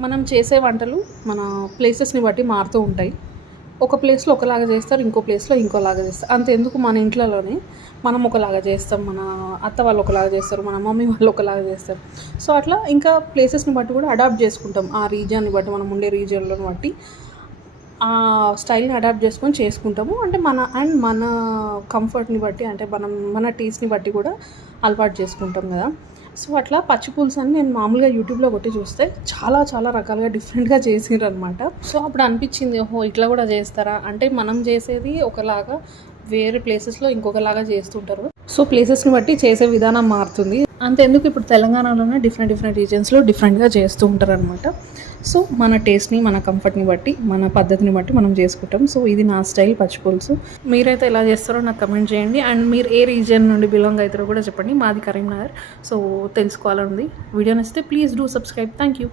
మనం చేసే వంటలు మన ప్లేసెస్ని బట్టి మారుతూ ఉంటాయి. ఒక ప్లేస్లో ఒకలాగా చేస్తారు, ఇంకో ప్లేస్లో ఇంకోలాగా చేస్తారు. అంతెందుకు మన ఇంట్లోనే మనం ఒకలాగా చేస్తాం, మన అత్త వాళ్ళు ఒకలాగా చేస్తారు, మన మమ్మీ వాళ్ళు ఒకలాగా చేస్తారు. సో అట్లా ఇంకా ప్లేసెస్ని బట్టి కూడా అడాప్ట్ చేసుకుంటాం. ఆ రీజియన్ని బట్టి, మనం ఉండే రీజియన్లను బట్టి ఆ స్టైల్ని అడాప్ట్ చేసుకుంటాము. అంటే మన కంఫర్ట్ని బట్టి, అంటే మన టేస్ట్ని బట్టి కూడా అలవాటు చేసుకుంటాం కదా. సో అట్లా పచ్చి పులుసు అని నేను మామూలుగా యూట్యూబ్లో కొట్టి చూస్తే చాలా చాలా రకాలుగా డిఫరెంట్గా చేసిరనమాట. సో అప్పుడు అనిపించింది, ఓహో ఇట్లా కూడా చేస్తారా, అంటే మనం చేసేది ఒకలాగా వేరే ప్లేసెస్లో ఇంకొకలాగా చేస్తుంటారు. సో ప్లేసెస్ని బట్టి చేసే విధానం మారుతుంది. అంతెందుకు ఇప్పుడు తెలంగాణలోనే డిఫరెంట్ రీజియన్స్లో డిఫరెంట్గా చేస్తూ ఉంటారు అనమాట. సో మన టేస్ట్ని, మన కంఫర్ట్ని బట్టి, మన పద్ధతిని బట్టి మనం చేసుకుంటాం. సో ఇది నా స్టైల్ పచ్చి పులుసు. మీరైతే ఎలా చేస్తారో నాకు కమెంట్ చేయండి. అండ్ మీరు ఏ రీజియన్ నుండి బిలాంగ్ అవుతారో కూడా చెప్పండి. మాది కరీంనగర్. సో తెలుసుకోవాలని ఉంది. వీడియో నచ్చితే please do subscribe. Thank you.